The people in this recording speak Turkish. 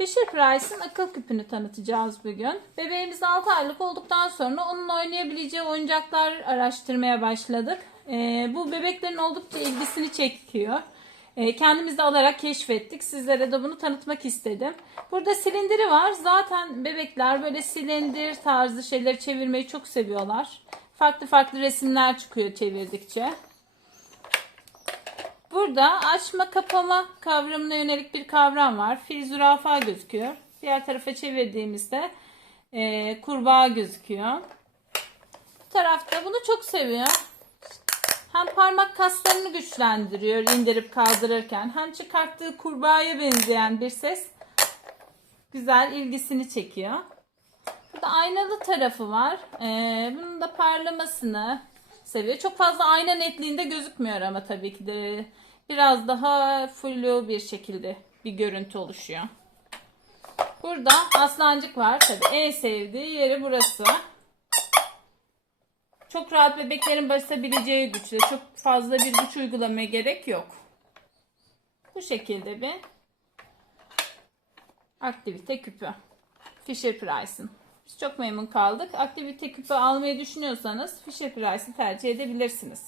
Fisher Price'ın akıl küpünü tanıtacağız bugün. Bebeğimiz 6 aylık olduktan sonra onunla oynayabileceği oyuncaklar araştırmaya başladık. Ee, bu bebeklerin oldukça ilgisini çekiyor. Ee, kendimiz de alarak keşfettik. Sizlere de bunu tanıtmak istedim. Burada silindiri var. Zaten bebekler böyle silindir tarzı şeyleri çevirmeyi çok seviyorlar. Farklı farklı resimler çıkıyor çevirdikçe. Burada açma kapama kavramına yönelik bir kavram var. Fil zürafa gözüküyor. Diğer tarafa çevirdiğimizde e, kurbağa gözüküyor. Bu tarafta bunu çok seviyor. Hem parmak kaslarını güçlendiriyor indirip kaldırırken hem çıkarttığı kurbağaya benzeyen bir ses güzel ilgisini çekiyor. Burada aynalı tarafı var. Ee, bunun da parlamasını seviyor. Çok fazla ayna netliğinde gözükmüyor ama tabii ki de biraz daha flu bir şekilde bir görüntü oluşuyor. Burada aslancık var. Tabii en sevdiği yeri burası. Çok rahat bebeklerin basabileceği güçte. Çok fazla bir güç uygulamaya gerek yok. Bu şekilde bir aktivite küpü. Fisher Price'ın. Biz çok memnun kaldık. Aktivite küpü almayı düşünüyorsanız Fisher Price'ı tercih edebilirsiniz.